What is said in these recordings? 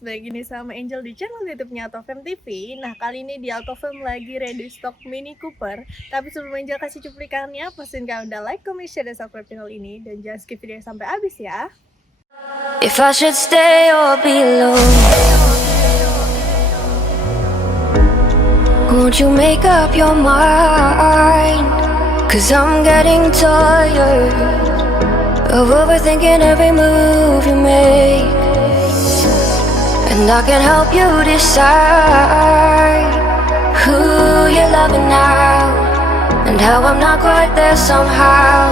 guys, balik gini sama Angel di channel YouTube-nya Autofam TV. Nah, kali ini di Autofam lagi ready stock Mini Cooper. Tapi sebelum Angel kasih cuplikannya, pastiin kalian udah like, comment, share, dan subscribe channel ini. Dan jangan skip video sampai habis ya. If I should stay or be alone, won't you make up your mind? 'Cause I'm getting tired of overthinking every move you make, and I can help you decide who you're loving now, and how I'm not quite there somehow.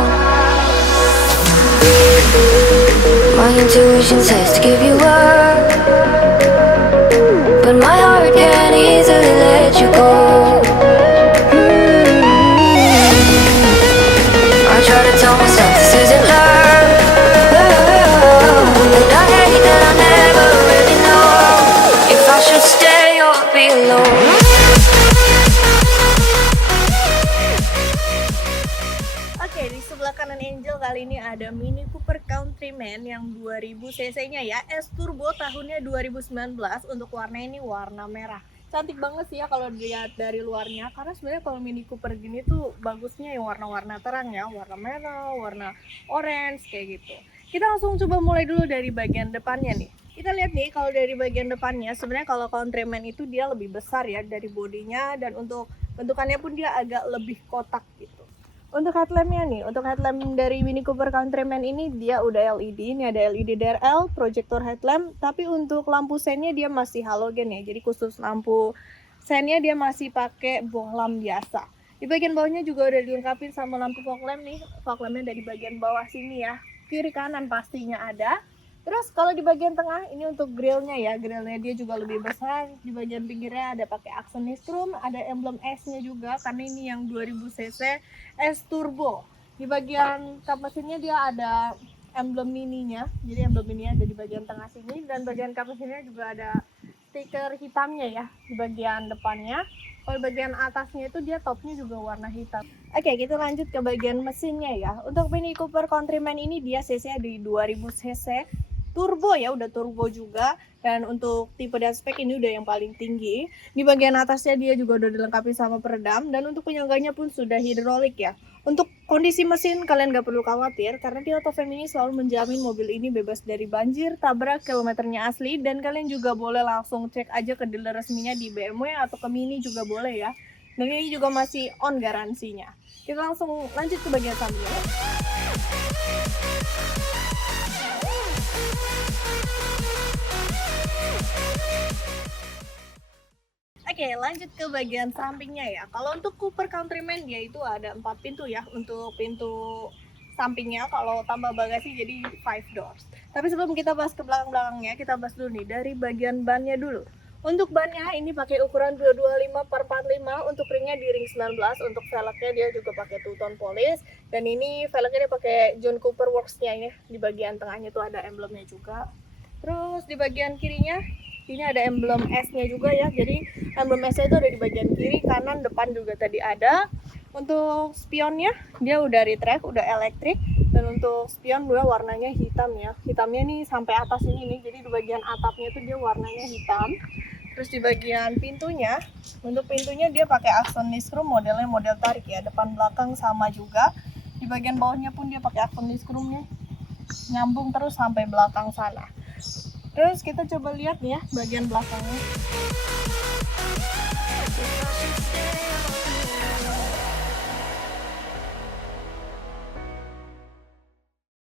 My intuition says to give you up, but my heart can't easily let you go. I try to tell myself this isn't love, but I hate that I never really know if I should stay or be alone. Oke, di sebelah kanan Angel kali ini ada Mini Cooper Countryman yang 2000 cc-nya ya, S Turbo tahunnya 2019. Untuk warna ini warna merah. Cantik banget sih ya kalau dilihat dari luarnya, karena sebenarnya kalau Mini Cooper gini tuh bagusnya yang warna-warna terang ya, warna merah, warna orange kayak gitu. Kita langsung coba mulai dulu dari bagian depannya nih. Kita lihat nih, kalau dari bagian depannya sebenarnya kalau Countryman itu dia lebih besar ya dari bodinya, dan untuk bentukannya pun dia agak lebih kotak gitu. Untuk headlampnya nih, untuk headlamp dari Mini Cooper Countryman ini dia udah LED. Ini ada LED DRL, projector headlamp, tapi untuk lampu sennya dia masih halogen ya. Jadi khusus lampu sennya dia masih pakai bohlam biasa. Di bagian bawahnya juga udah dilengkapi sama lampu fog lamp nih. Fog lampnya dari bagian bawah sini ya. Kiri kanan pastinya ada. Terus kalau di bagian tengah ini untuk grillnya ya, grillnya dia juga lebih besar. Di bagian pinggirnya ada pakai aksen nistrum, ada emblem S-nya juga karena ini yang 2000 cc S Turbo. Di bagian kap mesinnya dia ada emblem mininya, jadi emblem mininya ada di bagian tengah sini, dan bagian kap mesinnya juga ada stiker hitamnya ya di bagian depannya. Kalau bagian atasnya itu dia topnya juga warna hitam. Oke, kita lanjut ke bagian mesinnya ya. Untuk Mini Cooper Countryman ini dia cc di 2000 cc. Turbo ya, udah turbo juga, dan untuk tipe dan spek ini udah yang paling tinggi. Di bagian atasnya dia juga udah dilengkapi sama peredam, dan untuk penyangganya pun sudah hidrolik ya. Untuk kondisi mesin kalian gak perlu khawatir, karena di Autofam ini selalu menjamin mobil ini bebas dari banjir, tabrak, kilometernya asli, dan kalian juga boleh langsung cek aja ke dealer resminya di BMW atau ke Mini juga boleh ya. Dan ini juga masih on garansinya. Kita langsung lanjut ke bagian sampingnya. Oke, lanjut ke bagian sampingnya ya. Kalau untuk Cooper Countryman dia itu ada 4 pintu ya. Untuk pintu sampingnya kalau tambah bagasi jadi 5 doors. Tapi sebelum kita bahas ke belakang-belakangnya, kita bahas dulu nih dari bagian bannya dulu. Untuk bannya ini pakai ukuran 225/45, untuk ringnya di ring 19, untuk velgnya dia juga pakai two-tone polish, dan ini velgnya dia pakai John Cooper Works-nya ini. Di bagian tengahnya tuh ada emblemnya juga. Terus di bagian kirinya ini ada emblem S-nya juga ya. Jadi emblem S-nya itu ada di bagian kiri, kanan, depan juga tadi ada. Untuk spionnya dia udah retract, udah elektrik, dan untuk spion dia warnanya hitam ya. Hitamnya nih sampai atas ini nih. Jadi di bagian atapnya itu dia warnanya hitam. Terus di bagian pintunya, untuk pintunya dia pakai aksen nistrum, modelnya model tarik ya. Depan belakang sama juga. Di bagian bawahnya pun dia pakai aksen nistrumnya, nyambung terus sampai belakang sana. Terus kita coba lihat nih ya bagian belakangnya.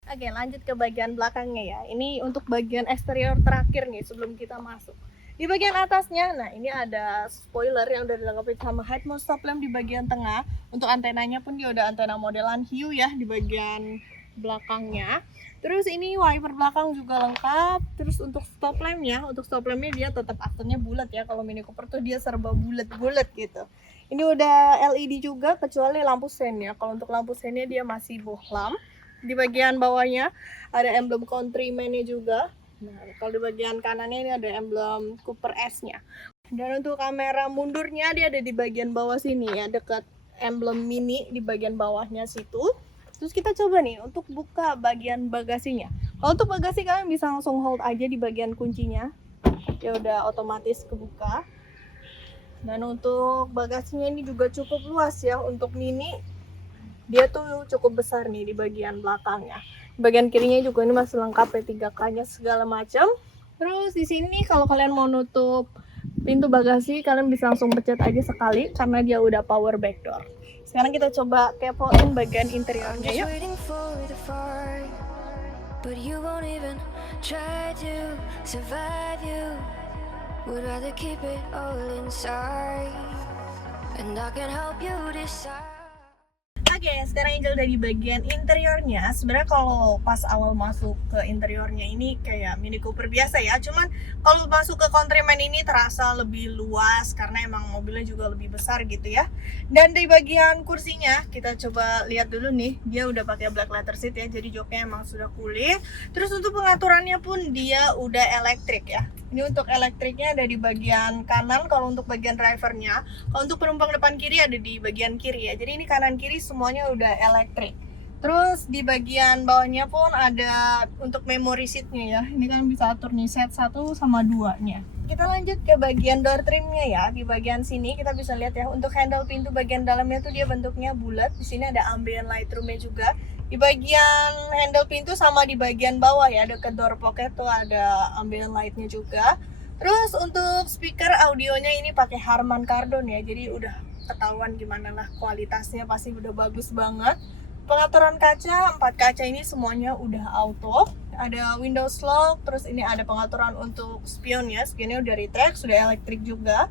Oke, lanjut ke bagian belakangnya ya. Ini untuk bagian eksterior terakhir nih sebelum kita masuk. Di bagian atasnya, nah ini ada spoiler yang udah dilengkapi sama head mount stop lamp di bagian tengah. Untuk antenanya pun dia udah antena modelan hiu ya di bagian belakangnya. Terus ini wiper belakang juga lengkap. Terus untuk stop lampnya, dia tetap aksennya bulat ya. Kalau Mini Cooper tuh dia serba bulat-bulat gitu. Ini udah LED juga kecuali lampu sen ya. Kalau untuk lampu sennya dia masih bohlam. Di bagian bawahnya ada emblem Countryman-nya juga. Nah, kalau di bagian kanannya ini ada emblem Cooper S-nya. Dan untuk kamera mundurnya dia ada di bagian bawah sini ya, dekat emblem Mini di bagian bawahnya situ. Terus kita coba nih untuk buka bagian bagasinya. Kalau untuk bagasi kalian bisa langsung hold aja di bagian kuncinya. dia udah otomatis kebuka. Dan untuk bagasinya ini juga cukup luas ya, untuk mini dia tuh cukup besar nih di bagian belakangnya. Di bagian kirinya juga ini masih lengkap P3K-nya segala macam. Terus di sini kalau kalian mau nutup pintu bagasi, kalian bisa langsung pencet aja sekali karena dia udah power back door. Sekarang kita coba kepoin bagian interiornya Just yuk. waiting for the fire, but you won't even try to survive. You would rather keep it all inside, and I can help you decide. Oke, sekarang Angel udah di bagian interiornya. Sebenarnya kalau pas awal masuk ke interiornya ini kayak Mini Cooper biasa ya. Cuman kalau masuk ke Countryman ini terasa lebih luas karena emang mobilnya juga lebih besar gitu ya. Dan di bagian kursinya kita coba lihat dulu nih. Dia udah pakai black leather seat ya. Jadi joknya emang sudah kulit. Terus untuk pengaturannya pun dia udah elektrik ya. Ini untuk elektriknya ada di bagian kanan. Kalau untuk bagian drivernya, kalau untuk penumpang depan kiri ada di bagian kiri ya. Jadi ini kanan kiri semuanya udah elektrik. Terus di bagian bawahnya pun ada untuk memory seatnya ya. Ini kan bisa atur nih set 1 sama 2 nya. Kita lanjut ke bagian door trimnya ya. Di bagian sini kita bisa lihat ya, untuk handle pintu bagian dalamnya tuh dia bentuknya bulat. Di sini ada ambient light roomnya juga. Di bagian handle pintu sama di bagian bawah ya, deket door pocket tuh ada ambient lightnya juga. Terus untuk speaker audionya ini pakai Harman Kardon ya, jadi udah ketahuan gimana lah kualitasnya, pasti udah bagus banget. Pengaturan kaca, 4 kaca ini semuanya udah auto. Ada Windows lock, terus ini ada pengaturan untuk spionnya. Spionnya udah retract, sudah elektrik juga.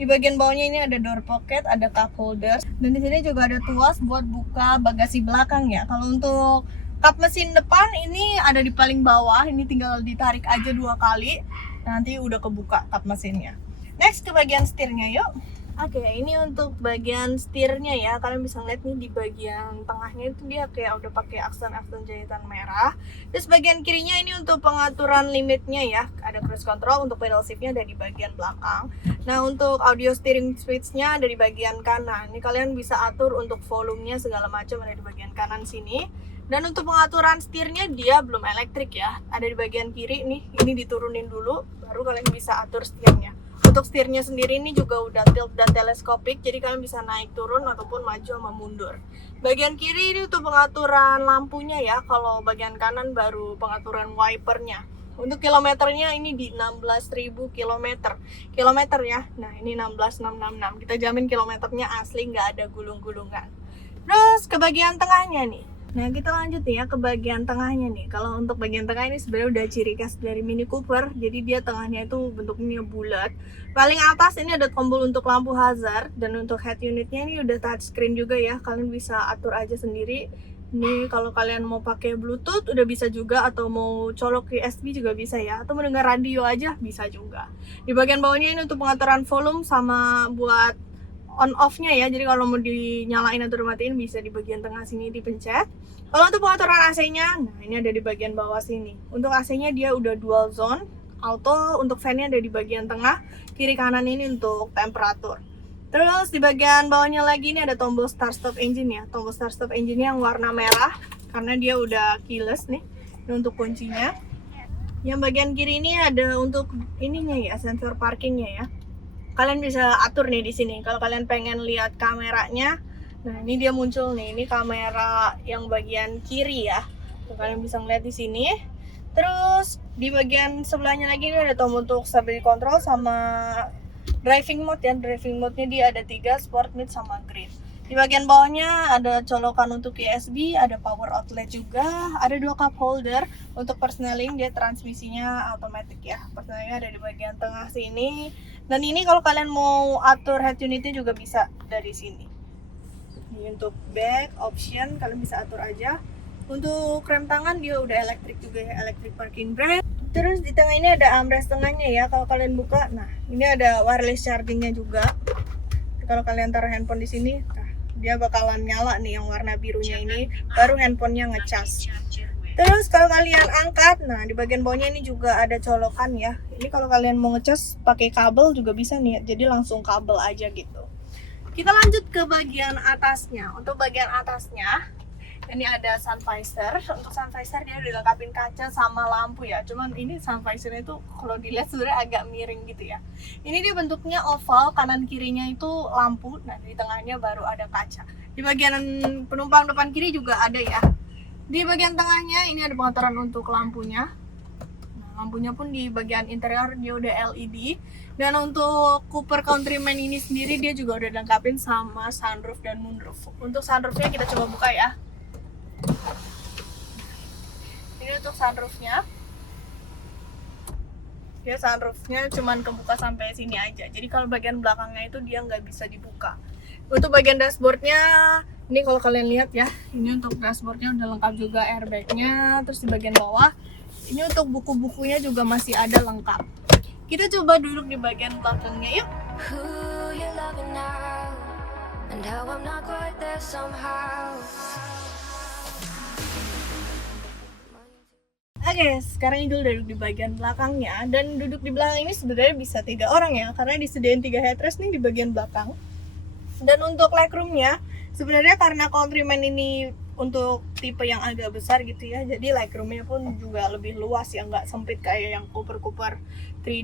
Di bagian bawahnya ini ada door pocket, ada cup holder, dan di sini juga ada tuas buat buka bagasi belakang ya. Kalau untuk kap mesin depan ini ada di paling bawah, ini tinggal ditarik aja 2 kali, nanti udah kebuka kap mesinnya. Next ke bagian setirnya yuk. Oke, ini untuk bagian setirnya ya. Kalian bisa lihat nih di bagian tengahnya itu dia kayak udah pakai aksen-aksen jahitan merah. Terus bagian kirinya ini untuk pengaturan limitnya ya. Ada cruise control, untuk pedal shiftnya ada di bagian belakang. Nah, untuk audio steering switch-nya ada di bagian kanan. Ini kalian bisa atur untuk volumenya segala macam ada di bagian kanan sini. Dan untuk pengaturan setirnya dia belum elektrik ya. Ada di bagian kiri nih. Ini diturunin dulu baru kalian bisa atur setirnya. Untuk setirnya sendiri ini juga udah tilt dan teleskopik, jadi kalian bisa naik turun ataupun maju sama mundur. Bagian kiri ini untuk pengaturan lampunya ya, kalau bagian kanan baru pengaturan wipernya. Untuk kilometernya ini di 16.000 kilometer ya. Nah, ini 16.666. Kita jamin kilometernya asli, nggak ada gulung-gulungan. Terus ke bagian tengahnya nih. Nah, kita lanjut ya ke bagian tengahnya nih. Kalau untuk bagian tengah ini sebenarnya udah ciri khas dari Mini Cooper. Jadi dia tengahnya itu bentuknya bulat. Paling atas ini ada tombol untuk lampu hazard, dan untuk head unitnya ini udah touchscreen juga ya. Kalian bisa atur aja sendiri. Ini kalau kalian mau pakai Bluetooth udah bisa juga, atau mau colok USB juga bisa ya, atau mendengar radio aja bisa juga. Di bagian bawahnya ini untuk pengaturan volume sama buat on off-nya ya. Jadi kalau mau dinyalain atau dimatiin bisa di bagian tengah sini dipencet. Kalau untuk pengaturan AC-nya, nah ini ada di bagian bawah sini. Untuk AC-nya dia udah dual zone auto, untuk fan-nya ada di bagian tengah, kiri kanan ini untuk temperatur. Terus di bagian bawahnya lagi ini ada tombol start stop engine ya. Tombol start stop engine-nya yang warna merah karena dia udah keyless nih. Ini untuk kuncinya. Yang bagian kiri ini ada untuk ininya ya, sensor parkingnya ya. Kalian bisa atur nih di sini. Kalau kalian pengen lihat kameranya, nah ini dia muncul nih. Ini kamera yang bagian kiri ya. Tuh, kalian bisa ngeliat di sini. Terus di bagian sebelahnya lagi ini ada tombol untuk stability control sama driving mode ya. Driving mode-nya dia ada 3, sport, mid, sama green. Di bagian bawahnya ada colokan untuk USB, ada power outlet juga, ada 2 cup holder. Untuk persneling dia transmisinya automatic ya. Persnelingnya ada di bagian tengah sini. Dan ini kalau kalian mau atur head unitnya juga bisa dari sini. Ini untuk back option kalian bisa atur aja. Untuk rem tangan dia udah elektrik juga ya, electric parking brake. Terus di tengah ini ada armrest tengahnya ya. Kalau kalian buka, nah ini ada wireless chargingnya juga. Kalau kalian taruh handphone di sini, nah, dia bakalan nyala nih yang warna birunya ini. Baru handphonenya ngecas. Terus kalau kalian angkat, nah di bagian bawahnya ini juga ada colokan ya. Ini kalau kalian mau ngecas pakai kabel juga bisa nih. Jadi langsung kabel aja gitu. Kita lanjut ke bagian atasnya. Untuk bagian atasnya, Ini ada sun visor. Untuk sun visor dia udah dilengkapin kaca sama lampu ya. Cuman ini sun visornya itu kalau dilihat sebenarnya agak miring gitu ya. Ini dia bentuknya oval, kanan kirinya itu lampu. Nah di tengahnya baru ada kaca. Di bagian penumpang depan kiri juga ada ya. Di bagian tengahnya ini ada pengaturan untuk lampunya. Nah, lampunya pun di bagian interior dia udah LED. Dan untuk Cooper Countryman ini sendiri dia juga udah dilengkapin sama sunroof dan moonroof. Untuk sunroofnya kita coba buka ya. Ini untuk sunroofnya. Dia sunroofnya cuman kebuka sampai sini aja. Jadi kalau bagian belakangnya itu dia nggak bisa dibuka. Untuk bagian dashboardnya, ini kalau kalian lihat ya, ini untuk dashboardnya udah lengkap juga airbagnya. Terus di bagian bawah, ini untuk buku-bukunya juga masih ada lengkap. Kita coba duduk di bagian belakangnya yuk. Who you loving now? And how I'm not quite there somehow. Oke, sekarang Idul duduk di bagian belakangnya. Dan duduk di belakang ini sebenarnya bisa 3 orang ya, karena disediain 3 headrest nih di bagian belakang. Dan untuk legroomnya, sebenarnya karena Countryman ini untuk tipe yang agak besar gitu ya, jadi legroomnya pun juga lebih luas ya, nggak sempit kayak yang Cooper 3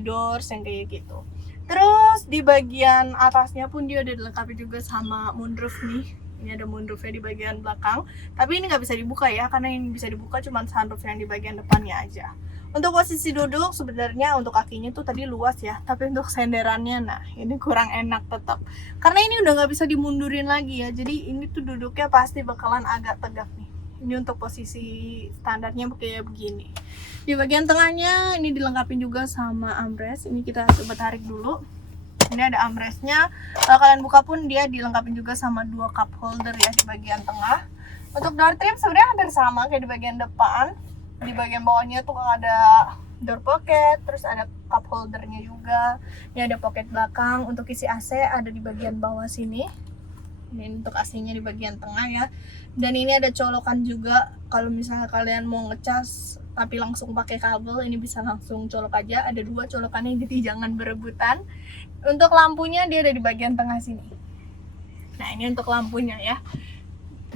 doors yang kayak gitu. Terus di bagian atasnya pun dia udah dilengkapi juga sama moonroof nih. Ini ada moonroofnya di bagian belakang, tapi ini nggak bisa dibuka ya, karena yang bisa dibuka cuma sunroof yang di bagian depannya aja. Untuk posisi duduk sebenarnya untuk kakinya tuh tadi luas ya, tapi untuk senderannya nah ini kurang enak tetap, karena ini udah nggak bisa dimundurin lagi ya, jadi ini tuh duduknya pasti bakalan agak tegak nih. Ini untuk posisi standarnya kayak begini. Di bagian tengahnya ini dilengkapi juga sama armrest. Ini kita coba tarik dulu. Ini ada armrestnya. Kalau kalian buka pun dia dilengkapi juga sama 2 cup holder ya di bagian tengah. Untuk door trim sebenarnya hampir sama kayak di bagian depan. Di bagian bawahnya tuh ada door pocket, terus ada cup holdernya juga. Ini ada pocket belakang. Untuk isi AC ada di bagian bawah sini. Ini untuk AC-nya di bagian tengah ya. Dan ini ada colokan juga. Kalau misalnya kalian mau ngecas tapi langsung pakai kabel, ini bisa langsung colok aja. Ada 2 colokannya, jadi jangan berebutan. Untuk lampunya dia ada di bagian tengah sini. Nah ini untuk lampunya ya.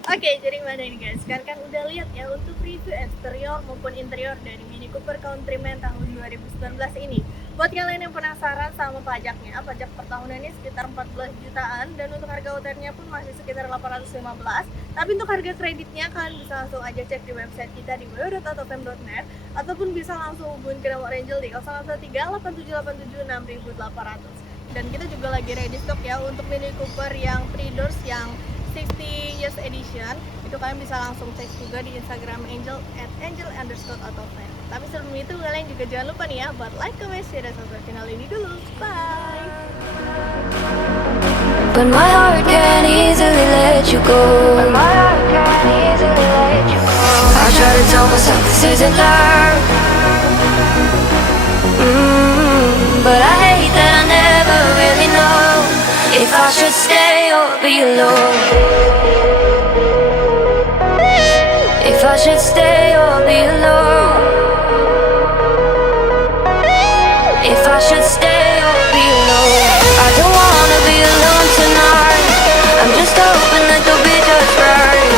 Oke, jadi mana ini guys? Sekarang kan udah lihat ya untuk review eksterior maupun interior dari Mini Cooper Countryman tahun 2019 ini. Buat kalian yang penasaran sama pajaknya, pajak per tahunannya sekitar 14 jutaan dan untuk harga OTR-nya pun masih sekitar 815. Tapi untuk harga kreditnya kalian bisa langsung aja cek di website kita di www.totem.net ataupun bisa langsung hubungi ke nomor Angel di 013-8787-6800. Dan kita juga lagi ready stock ya untuk Mini Cooper yang 3 doors yang 60 years edition. Itu kalian bisa langsung cek juga di Instagram Angel @angel_autofan. Tapi sebelum itu kalian juga jangan lupa nih ya buat like, comment, share, dan subscribe channel ini dulu. Bye. But my heart can't easily let you go. I try to tell myself this isn't love. But I hate that I never really know if I should stay or be alone. If I should stay or be alone. If I should stay or be alone. I don't wanna be alone tonight. I'm just hoping that you'll be just right.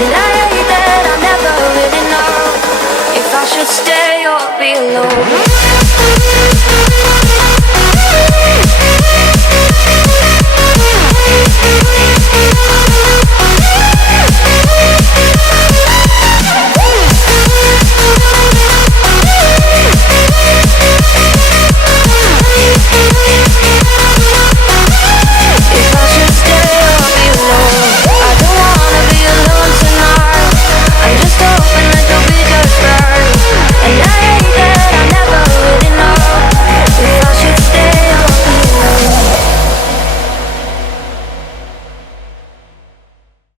And I hate that I never really know if I should stay or be alone.